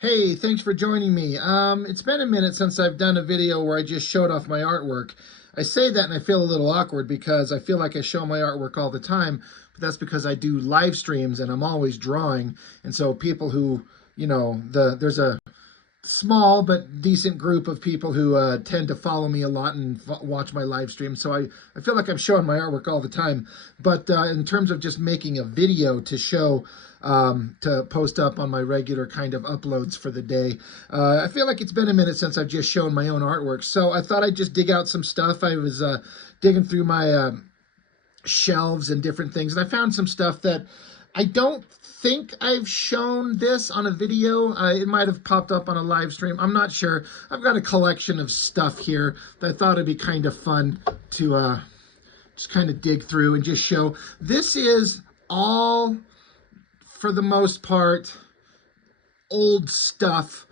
Hey, thanks for joining me. It's been a minute since I've done a video where I just showed off my artwork. I say that and I feel a little awkward because I feel like I show my artwork all the time, but that's because I do live streams and I'm always drawing. And so people who, there's a small but decent group of people who tend to follow me a lot and watch my live stream. So I feel like I'm showing my artwork all the time. But in terms of just making a video to show, to post up on my regular kind of uploads for the day, I feel like it's been a minute since I've just shown my own artwork. So I thought I'd just dig out some stuff. I was digging through my shelves and different things, and I found some stuff that I don't think I've shown this on a video. It might have popped up on a live stream. I'm not sure. I've got a collection of stuff here that I thought it'd be kind of fun to just kind of dig through and just show. This is all, for the most part, old stuff.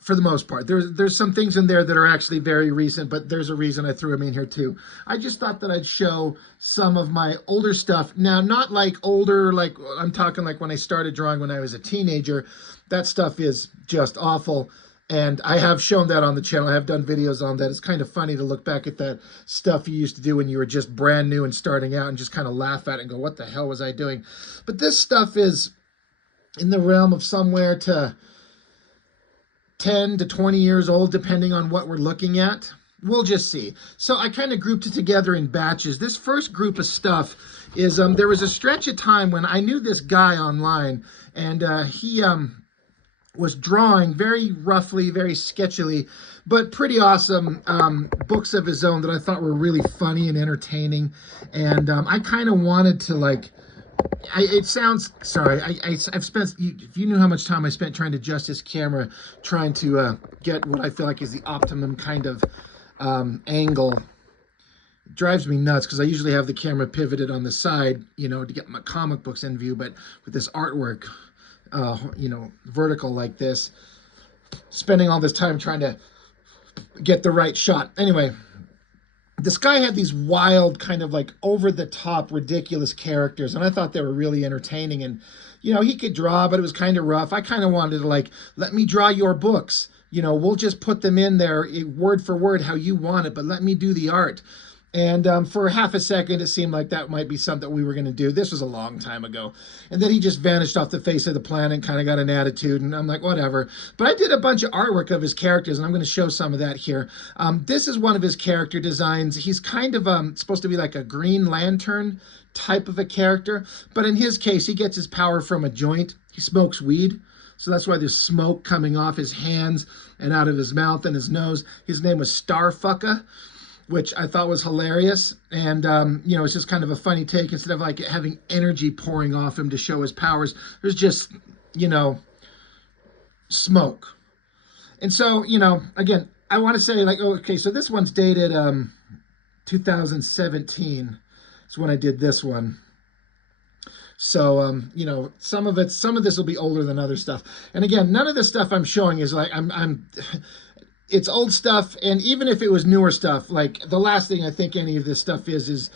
For the most part, there's some things in there that are actually very recent, but there's a reason I threw them in here too. I just thought that I'd show some of my older stuff. Now, not like older, like I'm talking like when I started drawing when I was a teenager. That stuff is just awful. And I have shown that on the channel. I have done videos on that. It's kind of funny to look back at that stuff you used to do when you were just brand new and starting out and just kind of laugh at it and go, what the hell was I doing? But this stuff is in the realm of somewhere to 10 to 20 years old, depending on what we're looking at. We'll just see. So I kind of grouped it together in batches. This first group of stuff is, there was a stretch of time when I knew this guy online, and he was drawing very roughly, very sketchily, but pretty awesome books of his own that I thought were really funny and entertaining. And I kind of wanted to like, it sounds, sorry, I've spent, if you knew how much time I spent trying to adjust this camera, trying to get what I feel like is the optimum kind of angle, it drives me nuts because I usually have the camera pivoted on the side, to get my comic books in view, but with this artwork, vertical like this, spending all this time trying to get the right shot. Anyway, this guy had these wild, kind of like over-the-top, ridiculous characters, and I thought they were really entertaining. And, he could draw, but it was kind of rough. I kind of wanted to, like, let me draw your books. We'll just put them in there word for word how you want it, but let me do the art. And for half a second, it seemed like that might be something we were going to do. This was a long time ago. And then he just vanished off the face of the planet and kind of got an attitude. And I'm like, whatever. But I did a bunch of artwork of his characters, and I'm going to show some of that here. This is one of his character designs. He's kind of supposed to be like a Green Lantern type of a character. But in his case, he gets his power from a joint. He smokes weed. So that's why there's smoke coming off his hands and out of his mouth and his nose. His name was Starfucker, which I thought was hilarious. And, it's just kind of a funny take. Instead of like having energy pouring off him to show his powers, there's just, smoke. And so, again, I want to say like, oh, okay, so this one's dated 2017 is when I did this one. So, some of this will be older than other stuff. And again, none of this stuff I'm showing is like, it's old stuff, and even if it was newer stuff, like the last thing I think any of this stuff is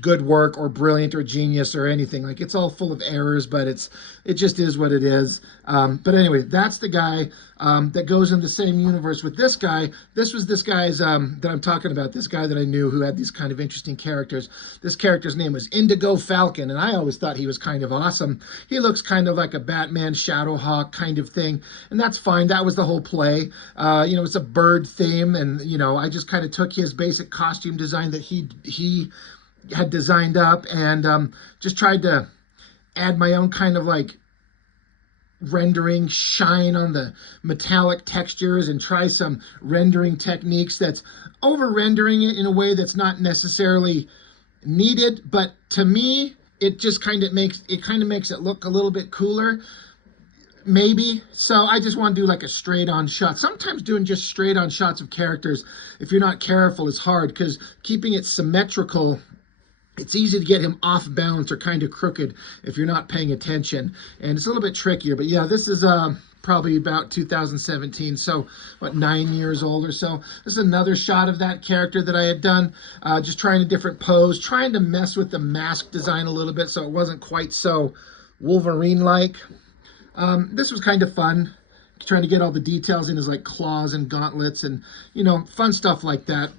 good work or brilliant or genius or anything. Like, it's all full of errors, but it just is what it is. But anyway, that's the guy that goes in the same universe with this guy. This was this guy's that I'm talking about, this guy that I knew who had these kind of interesting characters. This character's name was Indigo Falcon, and I always thought he was kind of awesome. He looks kind of like a Batman Shadowhawk kind of thing, and that's fine. That was the whole play. It's a bird theme, and I just kind of took his basic costume design that he had designed up and just tried to add my own kind of like rendering, shine on the metallic textures, and try some rendering techniques that's over rendering it in a way that's not necessarily needed, but to me it just kind of makes it look a little bit cooler. Maybe. So I just want to do like a straight on shot. Sometimes doing just straight on shots of characters, if you're not careful, is hard because keeping it symmetrical, it's easy to get him off balance or kind of crooked if you're not paying attention. And it's a little bit trickier. But yeah, this is probably about 2017. So what, 9 years old or so. This is another shot of that character that I had done. Just trying a different pose, trying to mess with the mask design a little bit so it wasn't quite so Wolverine-like. This was kind of fun, trying to get all the details in his like claws and gauntlets and, you know, fun stuff like that.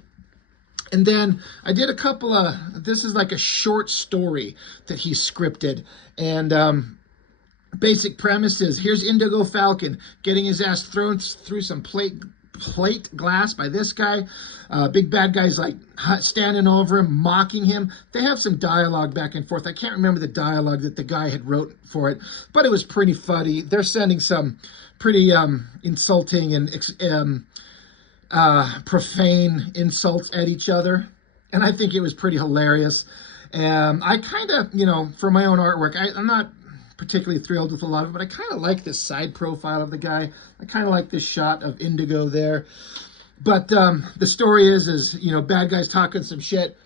And then I did a couple of, this is like a short story that he scripted. And basic premise is, here's Indigo Falcon getting his ass thrown through some plate glass by this guy. Big bad guy's like standing over him, mocking him. They have some dialogue back and forth. I can't remember the dialogue that the guy had wrote for it, but it was pretty funny. They're sending some pretty insulting and profane insults at each other, and I think it was pretty hilarious. I kind of, you know, for my own artwork, I'm not particularly thrilled with a lot of it, but I kind of like this side profile of the guy. I kind of like this shot of Indigo there. But the story is, you know, bad guy's talking some shit.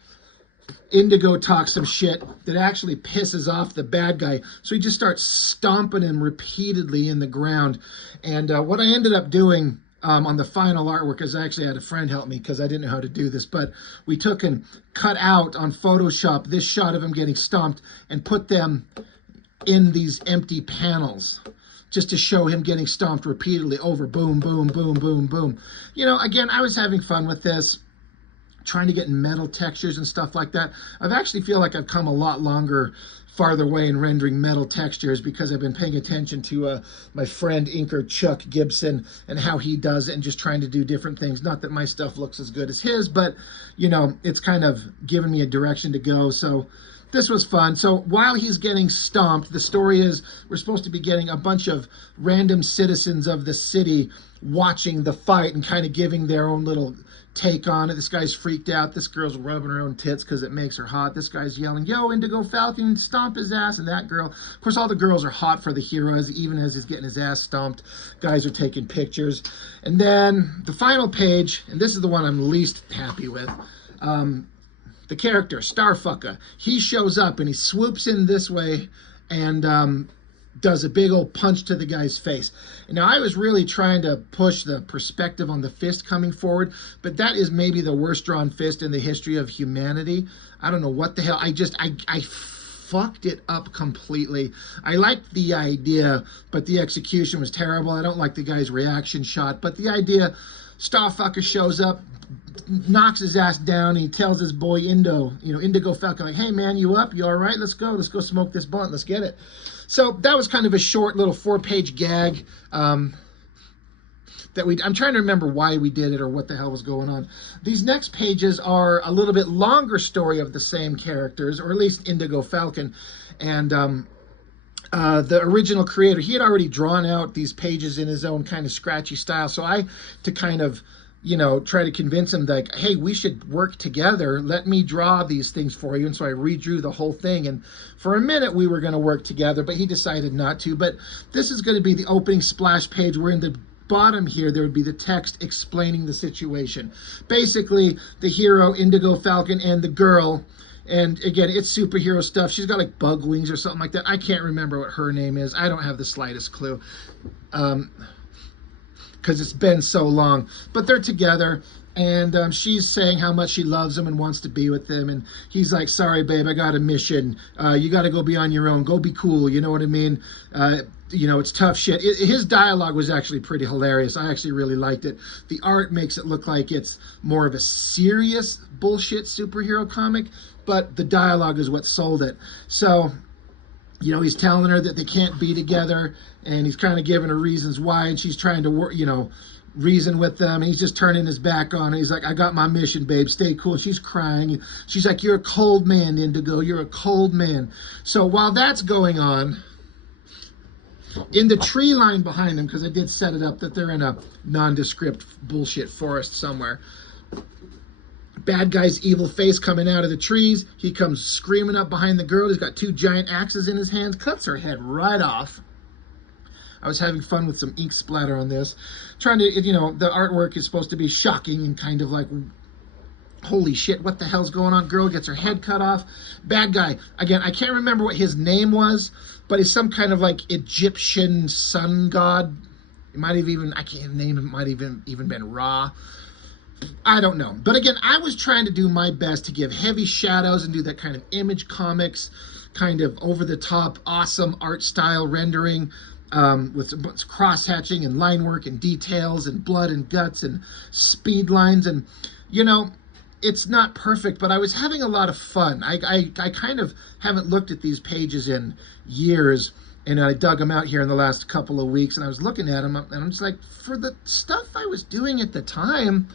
Indigo talks some shit that actually pisses off the bad guy. So he just starts stomping him repeatedly in the ground. And what I ended up doing on the final artwork is I actually had a friend help me because I didn't know how to do this. But we took and cut out on Photoshop this shot of him getting stomped and put them in these empty panels just to show him getting stomped repeatedly over. Boom, boom, boom, boom, boom. You know, again, I was having fun with this, trying to get metal textures and stuff like that. I've actually feel like I've come a lot farther away in rendering metal textures because I've been paying attention to my friend inker Chuck Gibson and how he does it, and just trying to do different things. Not that my stuff looks as good as his, but you know, it's kind of given me a direction to go. So this was fun. So while he's getting stomped, the story is we're supposed to be getting a bunch of random citizens of the city watching the fight and kind of giving their own little take on it. This guy's freaked out. This girl's rubbing her own tits because it makes her hot. This guy's yelling, yo, Indigo Falcon, stomp his ass. And that girl, of course, all the girls are hot for the heroes, even as he's getting his ass stomped. Guys are taking pictures. And then the final page, and this is the one I'm least happy with, the character, Starfucker, he shows up and he swoops in this way and does a big old punch to the guy's face. Now, I was really trying to push the perspective on the fist coming forward, but that is maybe the worst drawn fist in the history of humanity. I don't know what the hell. I fucked it up completely. I liked the idea, but the execution was terrible. I don't like the guy's reaction shot, but the idea, Starfucker shows up, knocks his ass down, and he tells his boy Indigo Falcon, like, hey man, you up? You all right? Let's go smoke this blunt. Let's get it. So that was kind of a short little 4-page gag I'm trying to remember why we did it or what the hell was going on. These next pages are a little bit longer story of the same characters, or at least Indigo Falcon. And the original creator, he had already drawn out these pages in his own kind of scratchy style. So to kind of, you know, try to convince him that, hey, we should work together. Let me draw these things for you. And so I redrew the whole thing. And for a minute, we were going to work together, but he decided not to. But this is going to be the opening splash page, where in the bottom here, there would be the text explaining the situation. Basically, the hero, Indigo Falcon, and the girl, and again, it's superhero stuff. She's got like bug wings or something like that. I can't remember what her name is. I don't have the slightest clue. Because it's been so long, but they're together, and she's saying how much she loves him and wants to be with him, and he's like, sorry babe, I got a mission, you got to go be on your own, go be cool, you know what I mean? You know, it's tough shit. His dialogue was actually pretty hilarious. I actually really liked it. The art makes it look like it's more of a serious bullshit superhero comic, but the dialogue is what sold it. So, you know, he's telling her that they can't be together, and he's kind of giving her reasons why, and she's trying to work, you know, reason with them, and he's just turning his back on her. He's like, I got my mission, babe, stay cool. And she's crying. She's like, you're a cold man, Indigo, you're a cold man. So while that's going on, in the tree line behind them, because I did set it up that they're in a nondescript bullshit forest somewhere, bad guy's evil face coming out of the trees. He comes screaming up behind the girl. He's got 2 giant axes in his hands, cuts her head right off. I was having fun with some ink splatter on this. Trying to, you know, the artwork is supposed to be shocking and kind of like, holy shit, what the hell's going on? Girl gets her head cut off. Bad guy, again, I can't remember what his name was, but he's some kind of like Egyptian sun god. It might have even, I can't name it, might have even been Ra. I don't know. But again, I was trying to do my best to give heavy shadows and do that kind of Image Comics, kind of over-the-top, awesome art style rendering. with cross-hatching and line work and details and blood and guts and speed lines. And, you know, it's not perfect, but I was having a lot of fun. I kind of haven't looked at these pages in years, and I dug them out here in the last couple of weeks, and I was looking at them, and I'm just like, for the stuff I was doing at the time,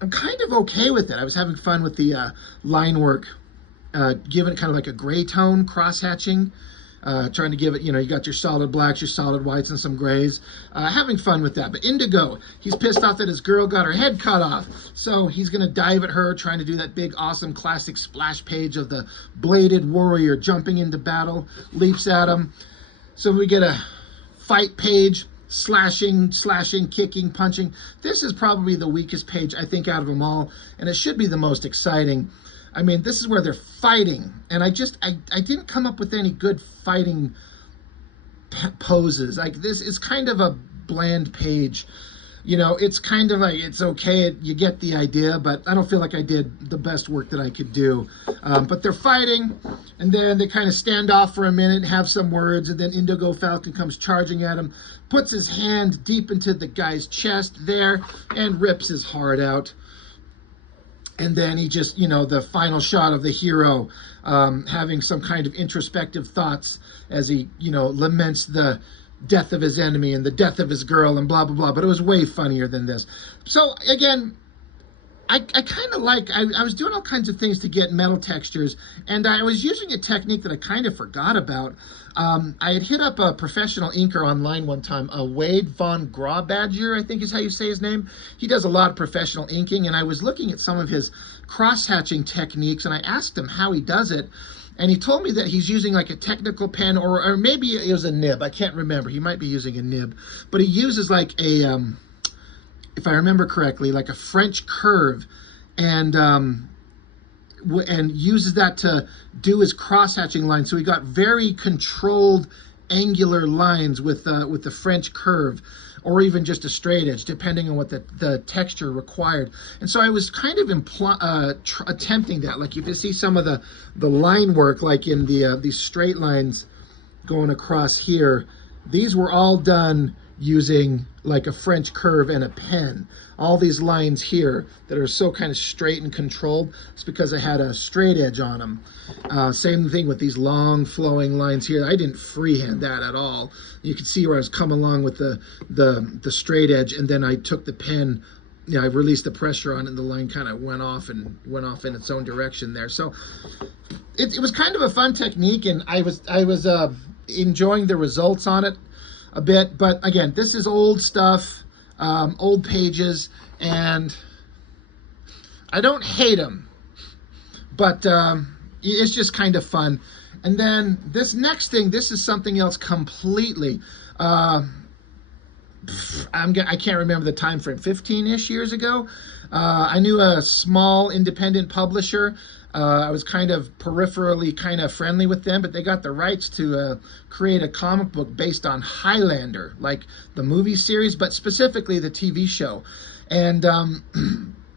I'm kind of okay with it. I was having fun with the line work, giving it kind of like a gray tone, cross-hatching, trying to give it, you know, you got your solid blacks, your solid whites, and some grays. Having fun with that. But Indigo, he's pissed off that his girl got her head cut off. So he's going to dive at her, trying to do that big, awesome, classic splash page of the bladed warrior jumping into battle, leaps at him. So we get a fight page, slashing, kicking, punching. This is probably the weakest page, I think, out of them all, and it should be the most exciting. I mean, this is where they're fighting, and I didn't come up with any good fighting poses. Like, this is kind of a bland page. You know, it's kind of like, it's okay, you get the idea, but I don't feel like I did the best work that I could do. But they're fighting, and then they kind of stand off for a minute and have some words, and then Indigo Falcon comes charging at him, puts his hand deep into the guy's chest there, and rips his heart out. And then he just, you know, the final shot of the hero having some kind of introspective thoughts as he, you know, laments the death of his enemy and the death of his girl and blah, blah, blah. But it was way funnier than this. So, again, I kind of like, I was doing all kinds of things to get metal textures, and I was using a technique that I kind of forgot about. I had hit up a professional inker online one time, Wade von Graubadger, I think is how you say his name. He does a lot of professional inking, and I was looking at some of his cross-hatching techniques, and I asked him how he does it, and he told me that he's using like a technical pen, or maybe it was a nib. I can't remember. He might be using a nib, but he uses like a, if I remember correctly, like a French curve, and uses that to do his cross-hatching line. So he got very controlled angular lines with the French curve, or even just a straight edge, depending on what the texture required. And so I was kind of attempting that. Like, if you see some of the line work, like in these straight lines going across here, these were all done using like a French curve and a pen. All these lines here that are so kind of straight and controlled, it's because I had a straight edge on them. Same thing with these long flowing lines here. I didn't freehand that at all. You can see where I was coming along with the straight edge, and then I took the pen, you know, I released the pressure on it, and the line kind of went off in its own direction there. So it was kind of a fun technique, and I was enjoying the results on it a bit. But again, this is old stuff, old pages, and I don't hate them, but it's just kind of fun. And then this next thing, this is something else completely. I can't remember the time frame, 15-ish years ago. I knew a small independent publisher. I was kind of peripherally kind of friendly with them, but they got the rights to create a comic book based on Highlander, like the movie series, but specifically the TV show. And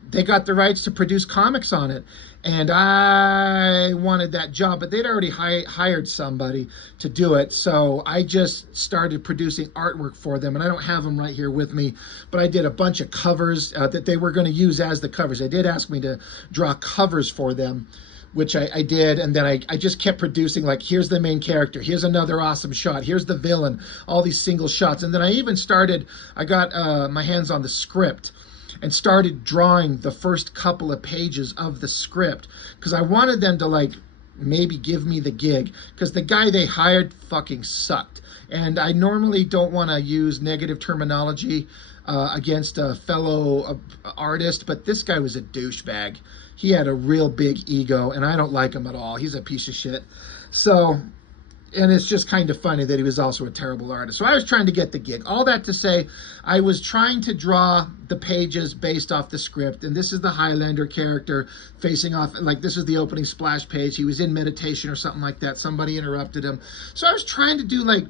they got the rights to produce comics on it. And I wanted that job, but they'd already hired somebody to do it. So I just started producing artwork for them, and I don't have them right here with me, but I did a bunch of covers that they were going to use as the covers. They did ask me to draw covers for them, which I did, and then I just kept producing, like, here's the main character, here's another awesome shot, here's the villain, all these single shots. And then I even started, I got my hands on the script and started drawing the first couple of pages of the script, because I wanted them to, like, maybe give me the gig, because the guy they hired fucking sucked. And I normally don't want to use negative terminology against a fellow artist, but this guy was a douchebag. He had a real big ego, and I don't like him at all. He's a piece of shit. So, and it's just kind of funny that he was also a terrible artist. So I was trying to get the gig. All that to say, I was trying to draw the pages based off the script. And this is the Highlander character facing off, like, this is the opening splash page. He was in meditation or something like that. Somebody interrupted him. So I was trying to do, like,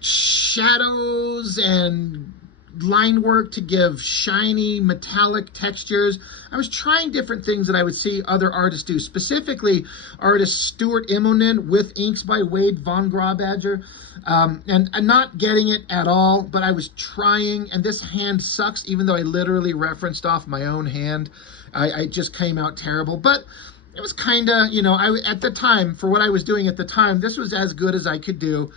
shadows and line work to give shiny metallic textures. I was trying different things that I would see other artists do, specifically artist Stuart Immonen with inks by Wade von Grawbadger, and I'm not getting it at all, but I was trying, and this hand sucks, even though I literally referenced off my own hand. I just came out terrible, but it was kind of, you know, at the time, for what I was doing at the time, this was as good as I could do.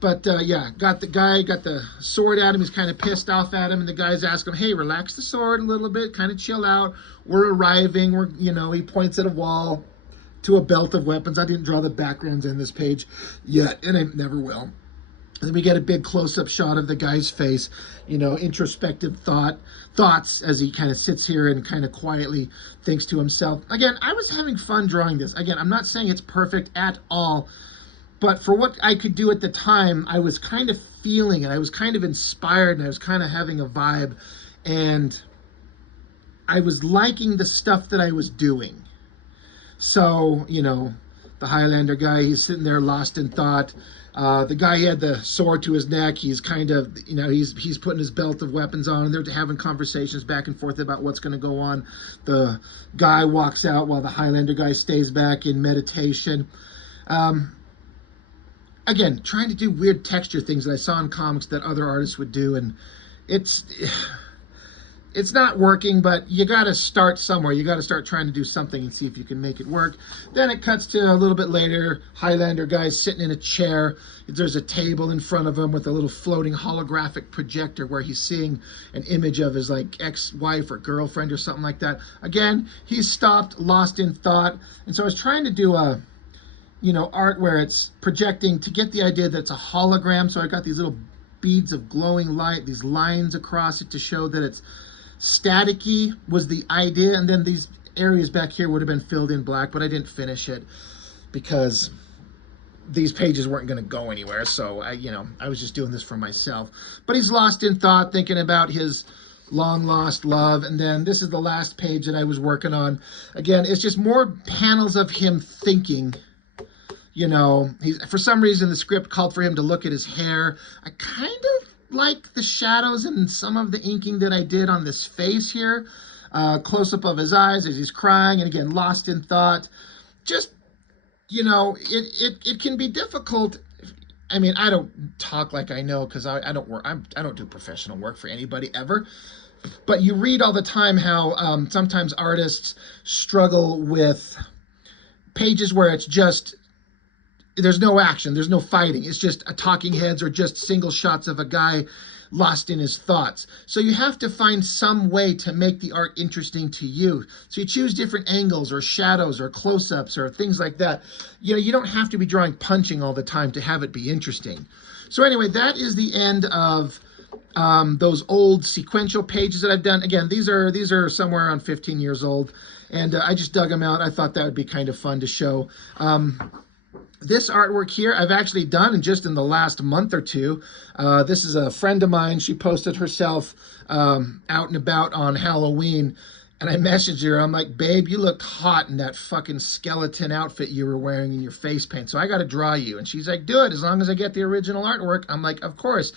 But yeah, got the sword at him. He's kind of pissed off at him, and the guys ask him, hey, relax the sword a little bit, kind of chill out. We're arriving. You know, he points at a wall to a belt of weapons. I didn't draw the backgrounds in this page yet, and I never will. And then we get a big close-up shot of the guy's face, you know, introspective thoughts as he kind of sits here and kind of quietly thinks to himself. Again, I was having fun drawing this. Again, I'm not saying it's perfect at all, but for what I could do at the time, I was kind of feeling it. I was kind of inspired, and I was kind of having a vibe, and I was liking the stuff that I was doing. So, you know, the Highlander guy, he's sitting there lost in thought. The guy, he had the sword to his neck. He's kind of, you know, he's putting his belt of weapons on, and they're having conversations back and forth about what's going to go on. The guy walks out while the Highlander guy stays back in meditation. Again, trying to do weird texture things that I saw in comics that other artists would do, and it's not working, but you got to start somewhere. You got to start trying to do something and see if you can make it work. Then it cuts to a little bit later. Highlander guy's sitting in a chair. There's a table in front of him with a little floating holographic projector where he's seeing an image of his like ex-wife or girlfriend or something like that. Again, he's stopped, lost in thought. And so I was trying to do a, you know, art where it's projecting to get the idea that it's a hologram. So I got these little beads of glowing light, these lines across it to show that it's staticky was the idea. And then these areas back here would have been filled in black, but I didn't finish it because these pages weren't going to go anywhere. So I was just doing this for myself. But he's lost in thought, thinking about his long lost love. And then this is the last page that I was working on. Again, it's just more panels of him thinking. You know, for some reason the script called for him to look at his hair. I kind of like the shadows and some of the inking that I did on this face here. Close-up of his eyes as he's crying, and again, lost in thought. Just, you know, it can be difficult. I mean, I don't talk like I know because I don't do professional work for anybody ever. But you read all the time how sometimes artists struggle with pages where it's just, there's no action, there's no fighting. It's just a talking heads or just single shots of a guy lost in his thoughts. So you have to find some way to make the art interesting to you. So you choose different angles or shadows or close-ups or things like that. You know, you don't have to be drawing punching all the time to have it be interesting. So anyway, that is the end of those old sequential pages that I've done. Again, these are somewhere around 15 years old, and I just dug them out. I thought that would be kind of fun to show. This artwork here, I've actually done in the last month or two. This is a friend of mine. She posted herself out and about on Halloween, and I messaged her. I'm like, babe, you looked hot in that fucking skeleton outfit you were wearing in your face paint, so I got to draw you. And she's like, do it, as long as I get the original artwork. I'm like, of course.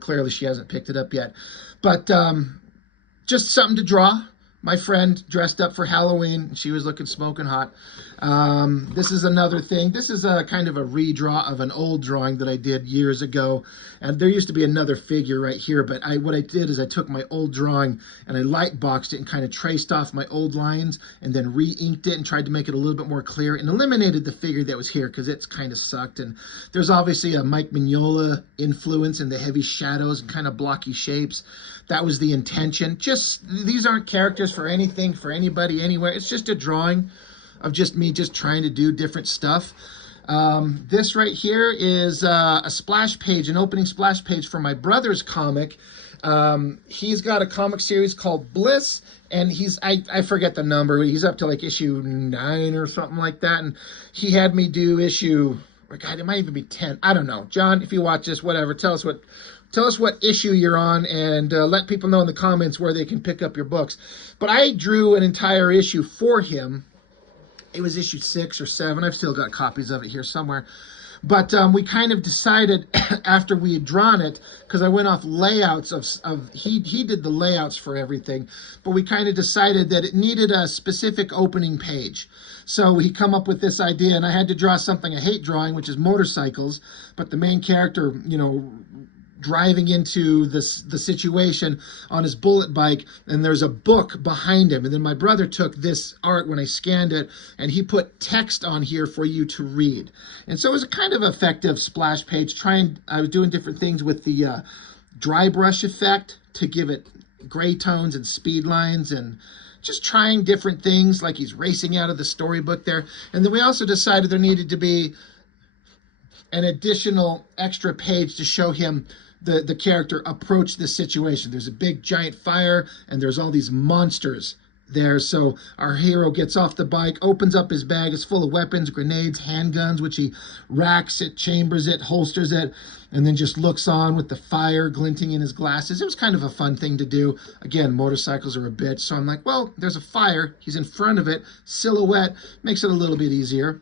Clearly, she hasn't picked it up yet. But just something to draw. My friend dressed up for Halloween. She was looking smoking hot. This is another thing. This is a kind of a redraw of an old drawing that I did years ago. And there used to be another figure right here, but what I did is I took my old drawing and I light boxed it and kind of traced off my old lines and then re-inked it and tried to make it a little bit more clear and eliminated the figure that was here because it's kind of sucked. And there's obviously a Mike Mignola influence in the heavy shadows and kind of blocky shapes. That was the intention. Just, these aren't characters for anything, for anybody, anywhere. It's just a drawing of just me just trying to do different stuff. This right here is a splash page, an opening splash page for my brother's comic. He's got a comic series called Bliss, and I forget the number, but he's up to like issue 9 or something like that. And he had me do issue, God, it might even be 10. I don't know. John, if you watch this, whatever, tell us what issue you're on, and let people know in the comments where they can pick up your books. But I drew an entire issue for him. It was issue 6 or 7. I've still got copies of it here somewhere. But we kind of decided after we had drawn it, because I went off layouts he did the layouts for everything, but we kind of decided that it needed a specific opening page. So he come up with this idea, and I had to draw something I hate drawing, which is motorcycles, but the main character, you know, driving into the situation on his bullet bike, and there's a book behind him. And then my brother took this art when I scanned it, and he put text on here for you to read. And so it was a kind of effective splash page. I was doing different things with the dry brush effect to give it gray tones and speed lines, and just trying different things, like he's racing out of the storybook there. And then we also decided there needed to be an additional extra page to show him the character approach the situation. There's a big giant fire, and there's all these monsters there. So our hero gets off the bike, opens up his bag. It's full of weapons, grenades, handguns, which he racks it, chambers it, holsters it, and then just looks on with the fire glinting in his glasses. It was kind of a fun thing to do. Again, motorcycles are a bitch, so I'm like, well, there's a fire. He's in front of it. Silhouette makes it a little bit easier.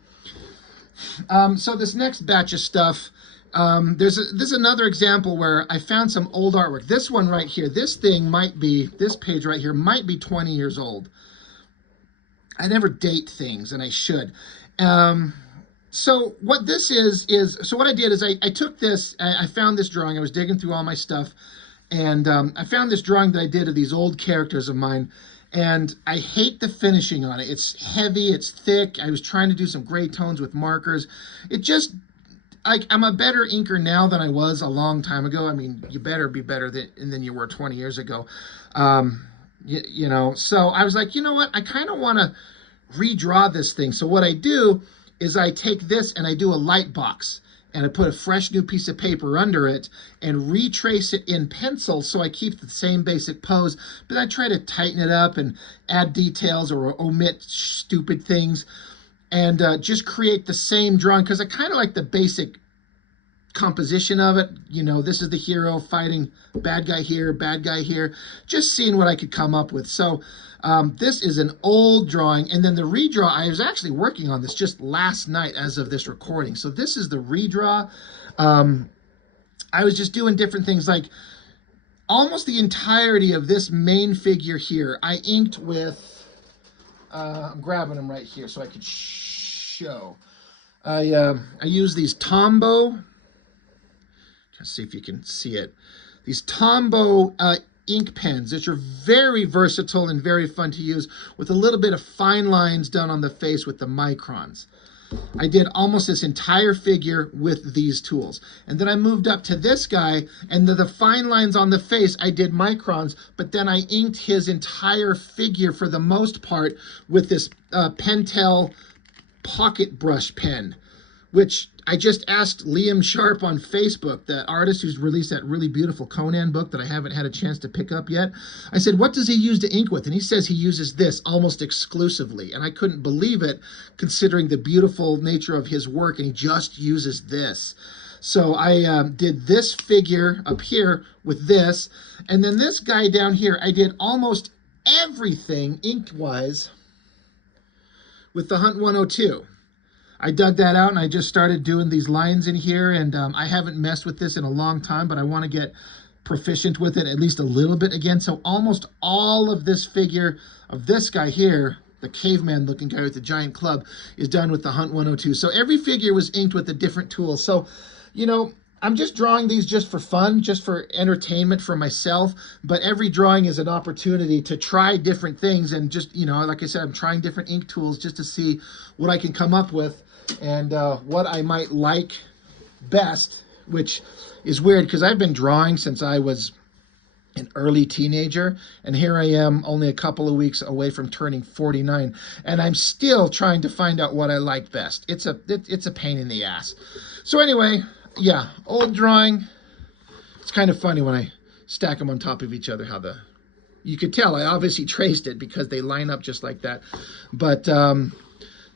So this next batch of stuff, this is another example where I found some old artwork. This one right here, this page right here might be 20 years old. I never date things, and I should. So what this so what I did is I took this, I found this drawing. I was digging through all my stuff, and I found this drawing that I did of these old characters of mine. And I hate the finishing on it. It's heavy, it's thick. I was trying to do some gray tones with markers. It just, I'm a better inker now than I was a long time ago. I mean, you better be better than you were 20 years ago. You know, so I was like, you know what? I kind of want to redraw this thing. So what I do is I take this and I do a light box, and I put a fresh new piece of paper under it and retrace it in pencil, so I keep the same basic pose, but I try to tighten it up and add details or omit stupid things, and just create the same drawing, because I kind of like the basic composition of it. You know, this is the hero fighting bad guy here, just seeing what I could come up with. So this is an old drawing, and then the redraw, I was actually working on this just last night as of this recording. So this is the redraw. I was just doing different things, like almost the entirety of this main figure here I inked with, I'm grabbing them right here so I could show. I use these Tombow, let's see if you can see it, these Tombow ink pens, which are very versatile and very fun to use, with a little bit of fine lines done on the face with the microns. I did almost this entire figure with these tools. And then I moved up to this guy, and the fine lines on the face, I did microns, but then I inked his entire figure for the most part with this Pentel pocket brush pen, which I just asked Liam Sharp on Facebook, the artist who's released that really beautiful Conan book that I haven't had a chance to pick up yet. I said, what does he use to ink with? And he says he uses this almost exclusively. And I couldn't believe it, considering the beautiful nature of his work, and he just uses this. So I did this figure up here with this, and then this guy down here, I did almost everything ink-wise with the Hunt 102. I dug that out, and I just started doing these lines in here, and I haven't messed with this in a long time, but I want to get proficient with it at least a little bit again. So almost all of this figure of this guy here, the caveman looking guy with the giant club, is done with the Hunt 102. So every figure was inked with a different tool. So, you know, I'm just drawing these just for fun, just for entertainment for myself, but every drawing is an opportunity to try different things, and just, you know, like I said, I'm trying different ink tools just to see what I can come up with, and what I might like best, which is weird because I've been drawing since I was an early teenager, and here I am only a couple of weeks away from turning 49, and I'm still trying to find out what I like best. It's a pain in the ass. So anyway, yeah, old drawing. It's kind of funny when I stack them on top of each other, how you could tell I obviously traced it because they line up just like that, but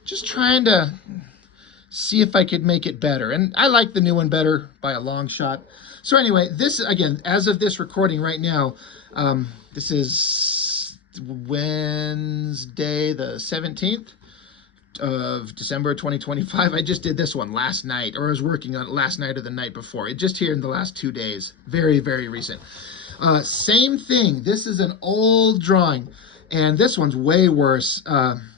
just trying to see if I could make it better. And I like the new one better by a long shot. So anyway, this, again, as of this recording right now, this is Wednesday the 17th. of December 2025. I just did this one last night, or I was working on it last night or the night before. It just here in the last 2 days. Very, very recent. Same thing. This is an old drawing, and this one's way worse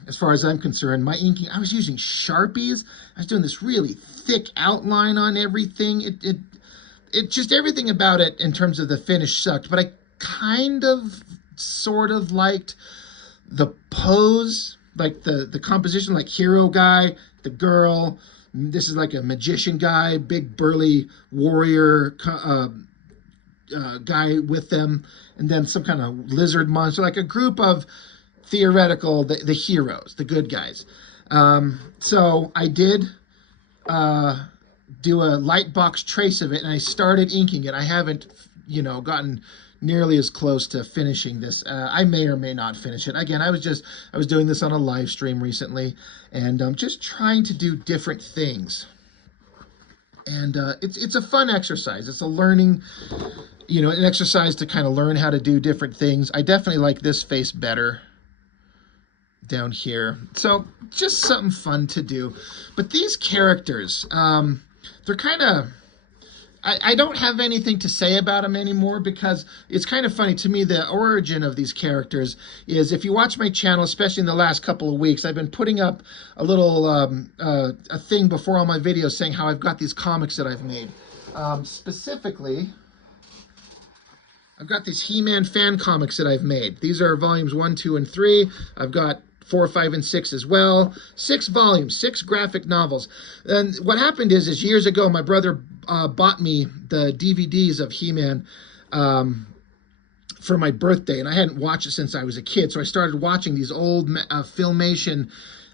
as far as I'm concerned. My inking, I was using Sharpies. I was doing this really thick outline on everything. It just, everything about it in terms of the finish sucked, but I kind of, sort of liked the pose, like the composition, like hero guy, the girl. This is like a magician guy, big burly warrior guy with them, and then some kind of lizard monster, like a group of theoretical, the heroes, the good guys. So I did do a light box trace of it, and I started inking it. I haven't, gotten nearly as close to finishing this. I may or may not finish it. Again, I was doing this on a live stream recently, and I'm just trying to do different things. And it's a fun exercise. It's a learning, an exercise to kind of learn how to do different things. I definitely like this face better down here. So just something fun to do. But these characters, they're kind of, I don't have anything to say about them anymore, because it's kind of funny to me. The origin of these characters is, if you watch my channel, especially in the last couple of weeks, I've been putting up a little a thing before all my videos saying how I've got these comics that I've made. Specifically, I've got these He-Man fan comics that I've made. These are volumes 1, 2, and 3. I've got 4, 5, and 6 as well. 6 volumes, 6 graphic novels. And what happened is years ago, my brother bought me the DVDs of He-Man for my birthday, and I hadn't watched it since I was a kid. So I started watching these old Filmation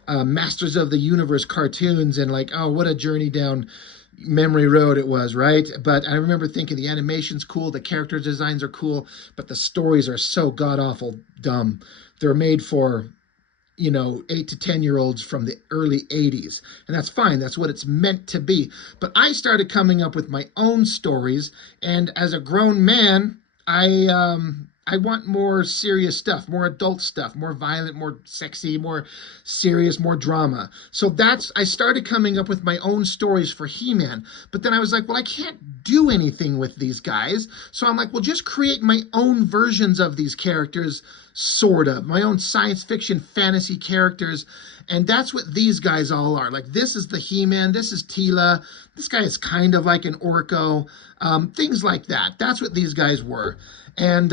Masters of the Universe cartoons, and like, oh, what a journey down memory road it was, right? But I remember thinking the animation's cool, the character designs are cool, but the stories are so god-awful dumb. They're made for 8 to 10-year-olds from the early 80s. And that's fine. That's what it's meant to be. But I started coming up with my own stories. And as a grown man, I want more serious stuff, more adult stuff, more violent, more sexy, more serious, more drama. So I started coming up with my own stories for He-Man. But then I was like, well, I can't do anything with these guys. So I'm like, well, just create my own versions of these characters, sort of. My own science fiction fantasy characters. And that's what these guys all are. Like, this is the He-Man, this is Teela, this guy is kind of like an Orko, things like that. That's what these guys were. And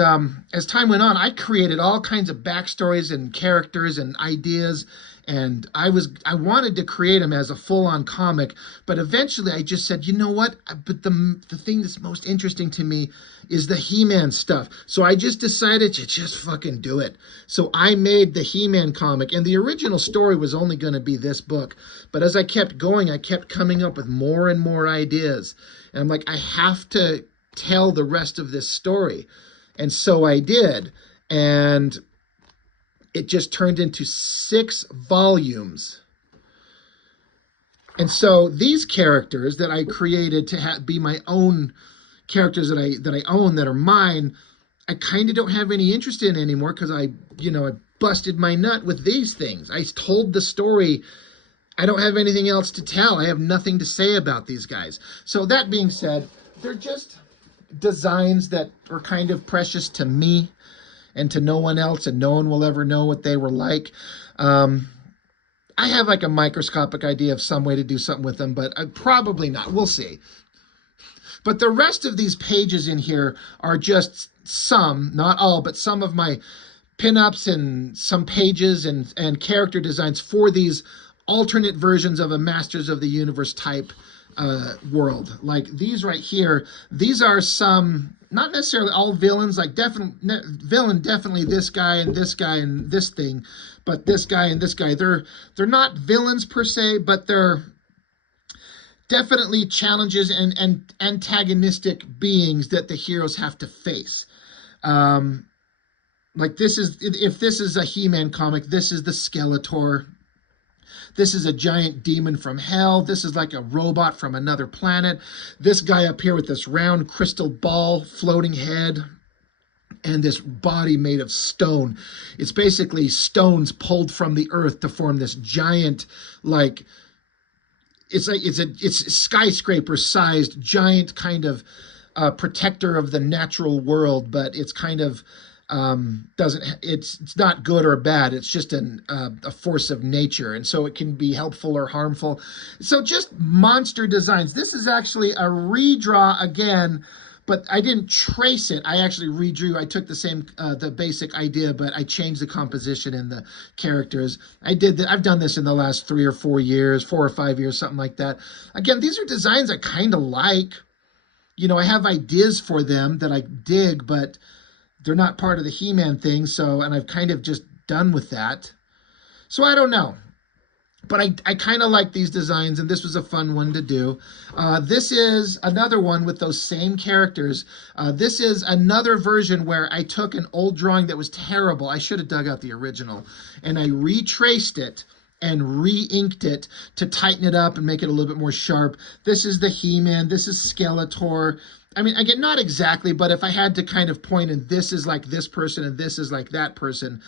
as time went on, I created all kinds of backstories and characters and ideas, and I wanted to create them as a full-on comic, but eventually I just said, you know what? But the thing that's most interesting to me is the He-Man stuff. So I just decided to just fucking do it. So I made the He-Man comic, and the original story was only going to be this book. But as I kept going, I kept coming up with more and more ideas. And I'm like, I have to tell the rest of this story. And so I did. And it just turned into 6 volumes. And so these characters that I created to be my own characters that I own, that are mine, I kind of don't have any interest in anymore, because I busted my nut with these things. I told the story. I don't have anything else to tell. I have nothing to say about these guys. So that being said, they're just designs that are kind of precious to me and to no one else, and no one will ever know what they were like. I have like a microscopic idea of some way to do something with them, but probably not. We'll see. But the rest of these pages in here are just some, not all, but some of my pinups and some pages and character designs for these alternate versions of a Masters of the Universe type world. Like these right here, these are some, not necessarily all villains, like definitely this guy and this guy and this thing, but this guy and this guy, they're not villains per se, but they're definitely challenges and antagonistic beings that the heroes have to face. Like this is, if this is a He-Man comic, this is the Skeletor. This is a giant demon from hell. This is like a robot from another planet. This guy up here with this round crystal ball floating head. and this body made of stone. It's basically stones pulled from the earth to form this giant, like, it's skyscraper sized giant kind of protector of the natural world, but it's kind of doesn't, it's not good or bad. It's just a force of nature, and so it can be helpful or harmful. So just monster designs. This is actually a redraw again, but I didn't trace it. I actually redrew. I took the same, the basic idea, but I changed the composition and the characters. I've done this in the last 3 or 4 years, 4 or 5 years, something like that. Again, these are designs I kind of like. You know, I have ideas for them that I dig, but they're not part of the He-Man thing. So, and I've kind of just done with that. So I don't know. But I kind of like these designs, and this was a fun one to do. This is another one with those same characters. This is another version where I took an old drawing that was terrible. I should have dug out the original. And I retraced it and re-inked it to tighten it up and make it a little bit more sharp. This is the He-Man. This is Skeletor. I mean, again, not exactly, but if I had to kind of point, and this is like this person and this is like that person,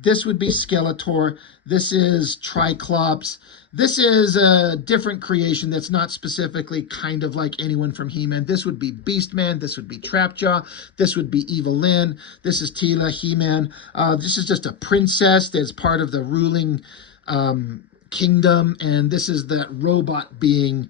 this would be Skeletor. This is Triclops. This is a different creation that's not specifically kind of like anyone from He-Man. This would be Beastman. This would be Trapjaw. This would be Evil Lyn. This is Teela, He-Man. This is just a princess that's part of the ruling kingdom, and this is that robot being,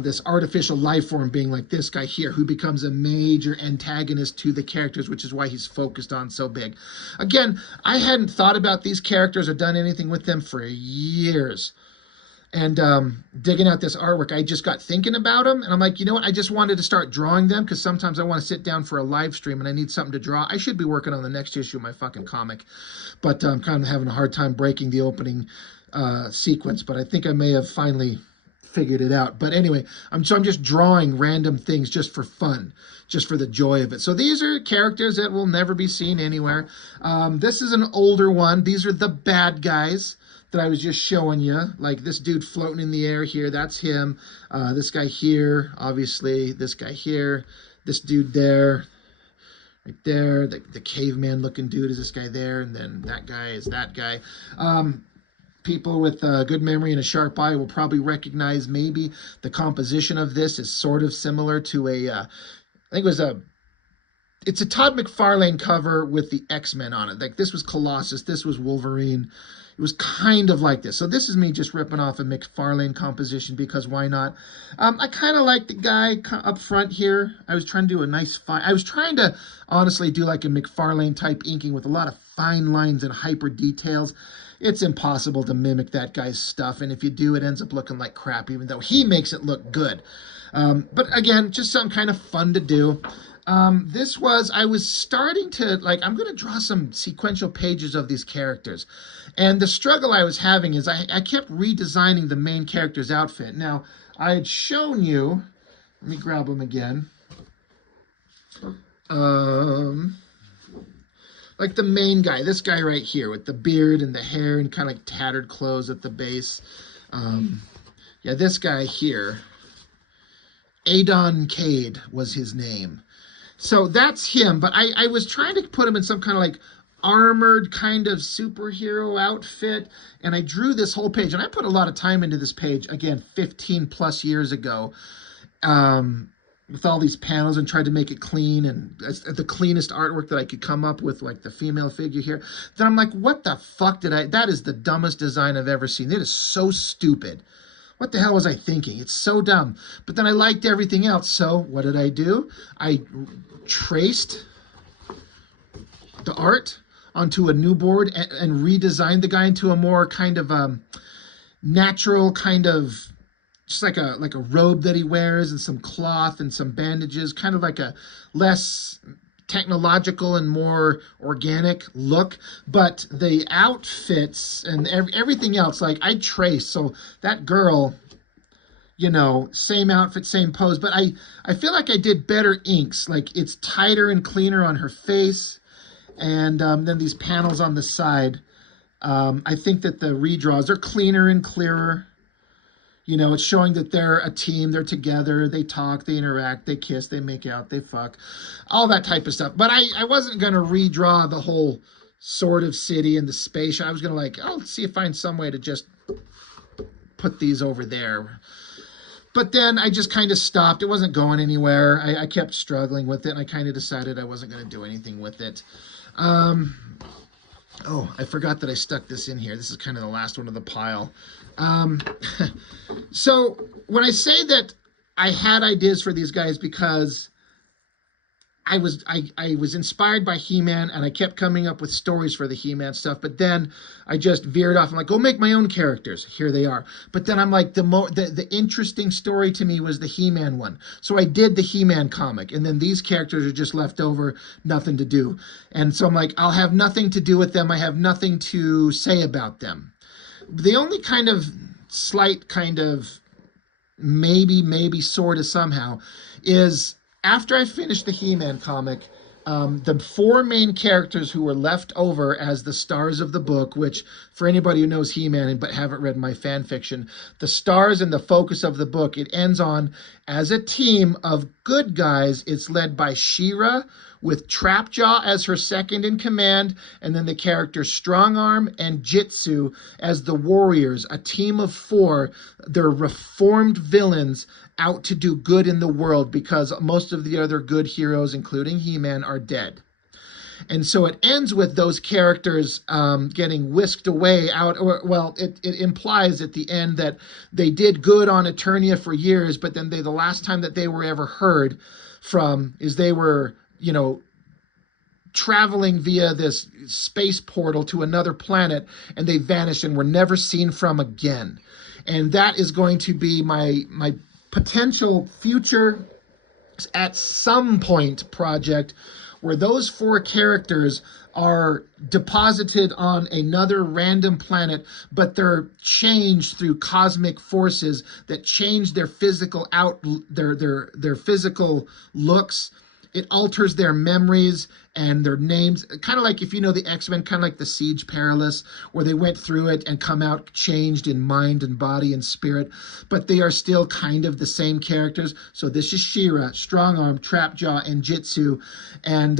this artificial life form being like this guy here, who becomes a major antagonist to the characters, which is why he's focused on so big. Again, I hadn't thought about these characters or done anything with them for years. And digging out this artwork, I just got thinking about them, and I'm like, you know what? I just wanted to start drawing them, because sometimes I want to sit down for a live stream and I need something to draw. I should be working on the next issue of my fucking comic, but I'm kind of having a hard time breaking the opening sequence, but I think I may have finally figured it out. But anyway, I'm just drawing random things just for fun, just for the joy of it. So these are characters that will never be seen anywhere. This is an older one. These are the bad guys that I was just showing you, like this dude floating in the air here, that's him. This guy here, obviously, this guy here, this dude there, right there, the caveman looking dude is this guy there, and then that guy is that guy. People with a good memory and a sharp eye will probably recognize maybe the composition of this is sort of similar to I think it's a Todd McFarlane cover with the X-Men on it. Like this was Colossus, this was Wolverine. It was kind of like this. So this is me just ripping off a McFarlane composition, because why not? I kind of like the guy up front here. I was trying to do a nice fine. I was trying to honestly do like a McFarlane type inking with a lot of fine lines and hyper details. It's impossible to mimic that guy's stuff, and if you do, it ends up looking like crap, even though he makes it look good. But again, just something kind of fun to do. I was starting to, like, I'm going to draw some sequential pages of these characters. And the struggle I was having is I kept redesigning the main character's outfit. Now, I had shown you, let me grab them again. Like the main guy, this guy right here with the beard and the hair and kind of like tattered clothes at the base. Yeah, this guy here, Adon Cade was his name. So that's him, but I was trying to put him in some kind of like armored kind of superhero outfit, and I drew this whole page, and I put a lot of time into this page, again, 15 plus years ago, with all these panels, and tried to make it clean, and the cleanest artwork that I could come up with, like the female figure here. Then I'm like, what the fuck that is the dumbest design I've ever seen. It is so stupid. What the hell was I thinking? It's so dumb. But then I liked everything else. So what did I do? I traced the art onto a new board and redesigned the guy into a more kind of natural kind of, just like a robe that he wears and some cloth and some bandages, kind of like a less technological and more organic look. But the outfits and everything else, like I traced, so that girl, you know, same outfit, same pose, but I feel like I did better inks. Like it's tighter and cleaner on her face, and then these panels on the side, I think that the redraws are cleaner and clearer. You know, it's showing that they're a team, they're together, they talk, they interact, they kiss, they make out, they fuck, all that type of stuff. But I wasn't going to redraw the whole sort of city and the space. I was going to like, oh, let's see if I find some way to just put these over there. But then I just kind of stopped. It wasn't going anywhere. I kept struggling with it, and I kind of decided I wasn't going to do anything with it. Oh, I forgot that I stuck this in here. This is kind of the last one of the pile. So when I say that I had ideas for these guys because I was inspired by He-Man, and I kept coming up with stories for the He-Man stuff, but then I just veered off. I'm like, go make my own characters. Here they are. But then I'm like, the interesting story to me was the He-Man one. So I did the He-Man comic, and then these characters are just left over, nothing to do. And so I'm like, I'll have nothing to do with them. I have nothing to say about them. The only kind of slight kind of maybe sort of somehow is after I finished the He-Man comic, the four main characters who were left over as the stars of the book, which for anybody who knows He-Man but haven't read my fan fiction, the stars and the focus of the book, it ends on as a team of good guys. It's led by She-Ra with Trapjaw as her second in command, and then the characters Strongarm and Jitsu as the warriors, a team of four. They're reformed villains out to do good in the world because most of the other good heroes, including He-Man, are dead. And so it ends with those characters getting whisked away out, or well, it implies at the end that they did good on Eternia for years, but then the last time that they were ever heard from is they were, you know, traveling via this space portal to another planet, and they vanished and were never seen from again. And that is going to be my potential future at some point project, where those four characters are deposited on another random planet, but they're changed through cosmic forces that change their physical their physical looks. It alters their memories and their names, kind of like if you know the X-Men, kind of like the Siege Perilous, where they went through it and come out changed in mind and body and spirit, but they are still kind of the same characters. So this is She-Ra, Strongarm, Trapjaw, and Jitsu. And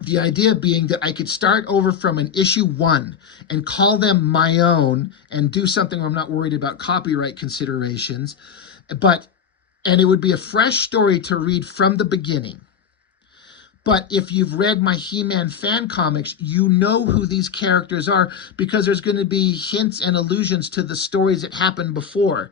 the idea being that I could start over from an issue 1 and call them my own and do something where I'm not worried about copyright considerations, and it would be a fresh story to read from the beginning. But if you've read my He-Man fan comics, you know who these characters are because there's going to be hints and allusions to the stories that happened before.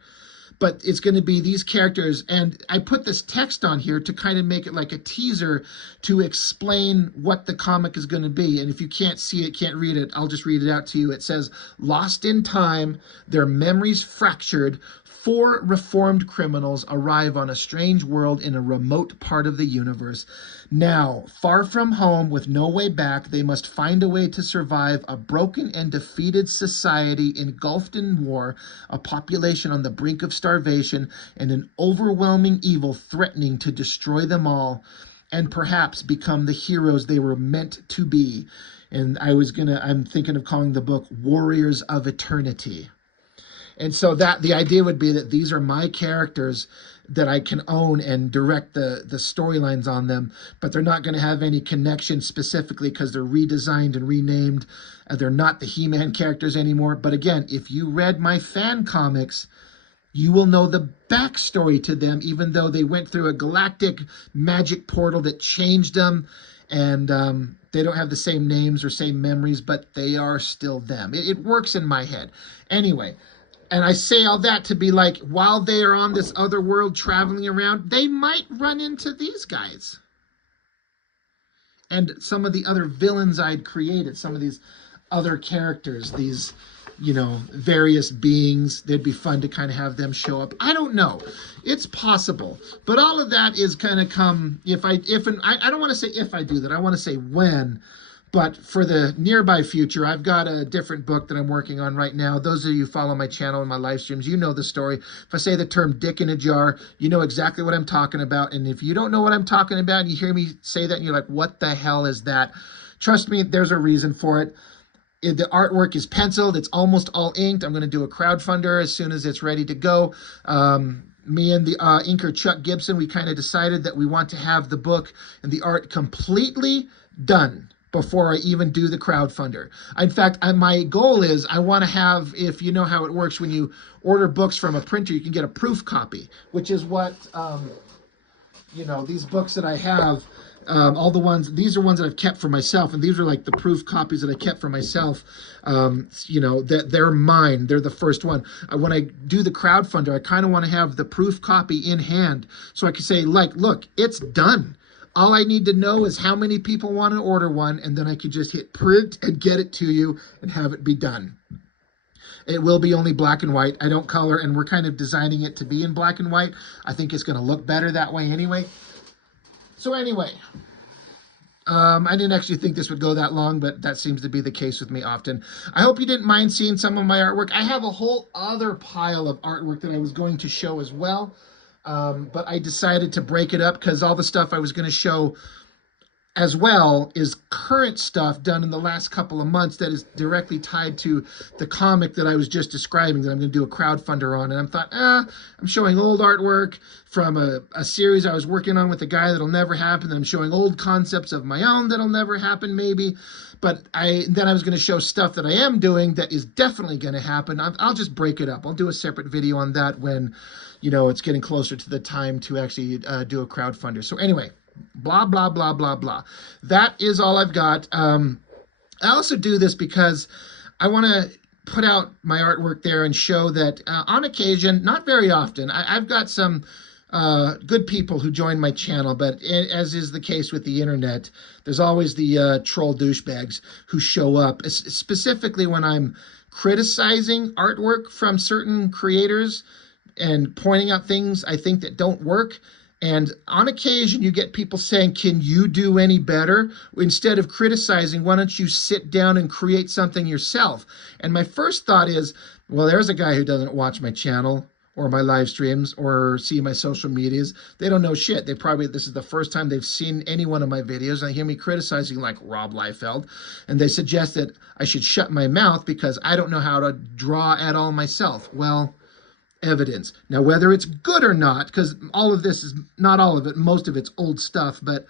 But it's going to be these characters, and I put this text on here to kind of make it like a teaser to explain what the comic is going to be. And if you can't see it, can't read it, I'll just read it out to you. It says, lost in time, their memories fractured, 4 reformed criminals arrive on a strange world in a remote part of the universe. Now, far from home with no way back, they must find a way to survive a broken and defeated society engulfed in war, a population on the brink of starvation, and an overwhelming evil threatening to destroy them all, and perhaps become the heroes they were meant to be. And I'm thinking of calling the book Warriors of Eternity. And so that the idea would be that these are my characters that I can own and direct the storylines on them, but they're not going to have any connection specifically because they're redesigned and renamed. They're not the He-Man characters anymore. But again, if you read my fan comics, you will know the backstory to them, even though they went through a galactic magic portal that changed them, and they don't have the same names or same memories, but they are still them. It works in my head. Anyway. And I say all that to be like, while they are on this other world traveling around, they might run into these guys. And some of the other villains I'd created, some of these other characters, these, you know, various beings, they'd be fun to kind of have them show up. I don't know. It's possible. But all of that is kind of come, I don't want to say if I do that, I want to say when. But for the nearby future, I've got a different book that I'm working on right now. Those of you who follow my channel and my live streams, you know the story. If I say the term dick in a jar, you know exactly what I'm talking about. And if you don't know what I'm talking about, and you hear me say that and you're like, what the hell is that? Trust me, there's a reason for it. The artwork is penciled. It's almost all inked. I'm going to do a crowdfunder as soon as it's ready to go. Me and the inker Chuck Gibson, we kind of decided that we want to have the book and the art completely done before I even do the crowdfunder. In fact, my goal is I want to have, if you know how it works, when you order books from a printer, you can get a proof copy, which is what, you know, these books that I have, all the ones, these are ones that I've kept for myself, and these are like the proof copies that I kept for myself. You know, that they're mine. They're the first one. When I do the crowdfunder, I kind of want to have the proof copy in hand, so I can say, like, look, it's done. All I need to know is how many people want to order one, and then I can just hit print and get it to you and have it be done. It will be only black and white. I don't color, and we're kind of designing it to be in black and white. I think it's going to look better that way anyway. So anyway, I didn't actually think this would go that long, but that seems to be the case with me often. I hope you didn't mind seeing some of my artwork. I have a whole other pile of artwork that I was going to show as well, but I decided to break it up because all the stuff I was going to show as well is current stuff done in the last couple of months that is directly tied to the comic that I was just describing that I'm going to do a crowdfunder on. And I thought, I'm showing old artwork from a series I was working on with a guy that'll never happen. And I'm showing old concepts of my own that'll never happen maybe. But then I was going to show stuff that I am doing that is definitely going to happen. I'll just break it up. I'll do a separate video on that when, you know, it's getting closer to the time to actually do a crowdfunder. So anyway, blah, blah, blah, blah, blah. That is all I've got. I also do this because I want to put out my artwork there and show that on occasion, not very often, I've got some good people who join my channel, but as is the case with the internet, there's always the troll douchebags who show up, specifically when I'm criticizing artwork from certain creators and pointing out things I think that don't work. And on occasion, you get people saying, can you do any better? Instead of criticizing, why don't you sit down and create something yourself? And my first thought is, well, there's a guy who doesn't watch my channel or my live streams or see my social medias. They don't know shit. This is the first time they've seen any one of my videos. And they hear me criticizing like Rob Liefeld. And they suggest that I should shut my mouth because I don't know how to draw at all myself. Well, evidence. Now, whether it's good or not, because all of this is, not all of it, most of it's old stuff, but,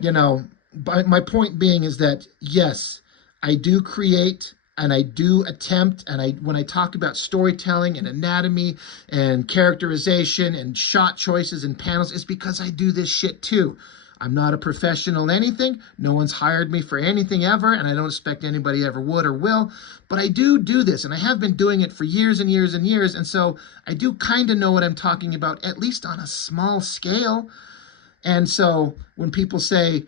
you know, my point being is that, yes, I do create and I do attempt, and when I talk about storytelling and anatomy and characterization and shot choices and panels, it's because I do this shit too. I'm not a professional anything. No one's hired me for anything ever, and I don't expect anybody ever would or will. But I do this, and I have been doing it for years and years and years, and so I do kind of know what I'm talking about, at least on a small scale. And so when people say,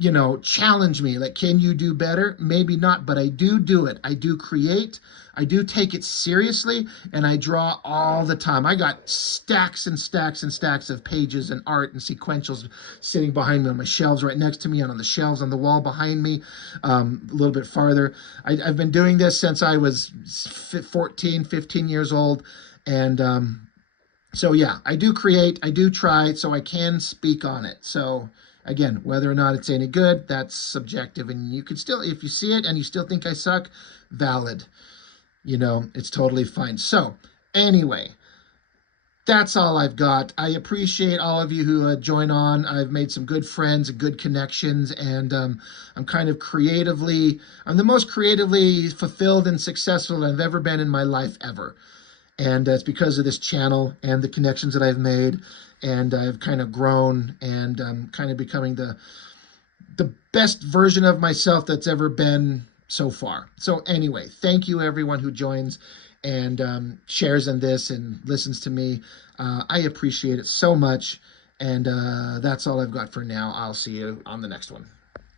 you know, challenge me, like, can you do better? Maybe not, but I do it. I do create. I do take it seriously, and I draw all the time. I got stacks and stacks and stacks of pages and art and sequentials sitting behind me on my shelves right next to me and on the shelves on the wall behind me, a little bit farther. I've been doing this since I was 14, 15 years old, and so yeah, I do create, I do try, so I can speak on it. So again, whether or not it's any good, that's subjective, and you could still, if you see it and you still think I suck, valid. You know, it's totally fine. So anyway, that's all I've got. I appreciate all of you who join on. I've made some good friends and good connections, and I'm kind of I'm the most creatively fulfilled and successful I've ever been in my life ever. And it's because of this channel and the connections that I've made, and I've kind of grown, and I'm kind of becoming the best version of myself that's ever been so far. So anyway, thank you everyone who joins and shares in this and listens to me. I appreciate it so much, and that's all I've got for now. I'll see you on the next one.